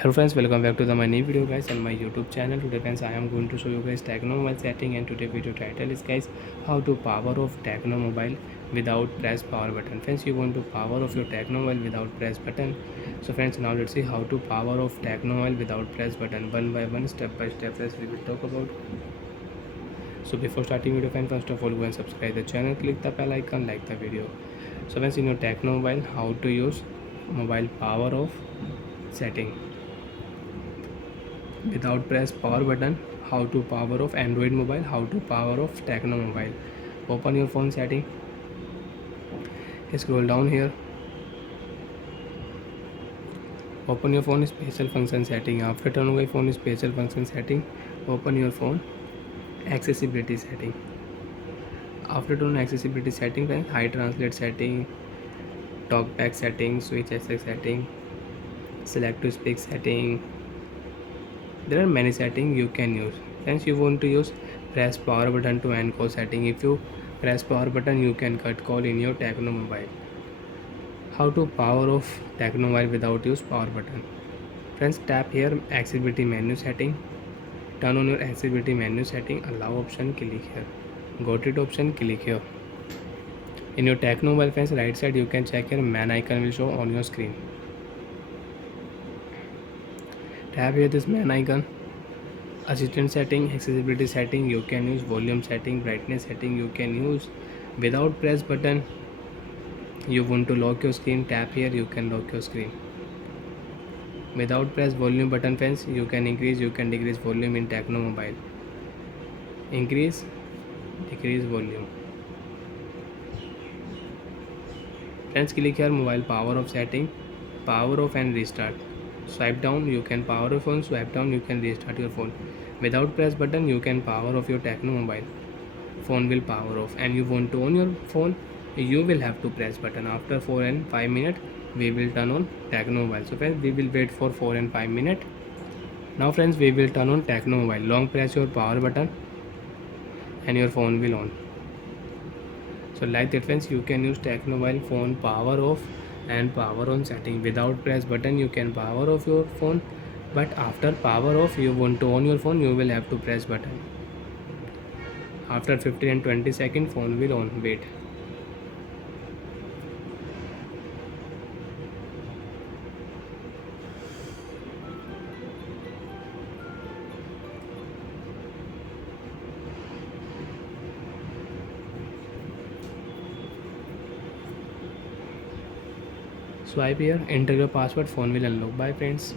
Hello friends, welcome back to my new video guys on my YouTube channel. Today friends, I am going to show you guys Tecno mobile setting, and today video title is guys how to power off Tecno mobile without press power button. Friends, you want to power off your Tecno mobile without press button. So friends, now let's see how to power off Tecno mobile without press button, one by one, step by step. Friends, we will talk about. So before starting video friends, first of all go and subscribe the channel, click the bell icon, like the video. So friends, in your Tecno mobile, how to use mobile power off setting without press power button, how to power off Android mobile, how to power off Tecno mobile. Open your phone setting, scroll down here, open your phone special function setting. After turn away phone special function setting, open your phone accessibility setting. After turn accessibility setting, then high translate setting, talkback setting, switch access setting, select to speak setting. There are many settings you can use. Since you want to use press power button to end call setting. If you press power button, you can cut call in your Tecno mobile. How to power off Tecno mobile without use power button. Friends, tap here accessibility menu setting. Turn on your accessibility menu setting. Allow option, click here. Got it option, click here. In your Tecno mobile friends, right side you can check your man icon will show on your screen. Tap here this man icon. Assistant setting, accessibility setting, you can use volume setting, brightness setting, you can use without press button. You want to lock your screen, tap here, you can lock your screen. Without press volume button friends, you can increase, you can decrease volume in Tecno mobile. Increase, decrease volume. Friends, click here mobile power off setting, power off and restart. Swipe down, you can power your phone, swipe down, you can restart your phone. Without press button, you can power off your Tecno mobile. Phone will power off, and you want to on your phone, you will have to press button. After 4 and 5 minutes, we will turn on Tecno mobile. So friends, we will wait for 4 and 5 minutes. Now friends, we will turn on Tecno mobile. Long press your power button and your phone will on. So like that friends, you can use Tecno mobile phone power off and power on setting. Without press button, you can power off your phone, but after power off, you want to on your phone, you will have to press button. After 15 and 20 seconds, phone will on. Wait. Swipe here, enter your password, phone will unlock. Bye friends.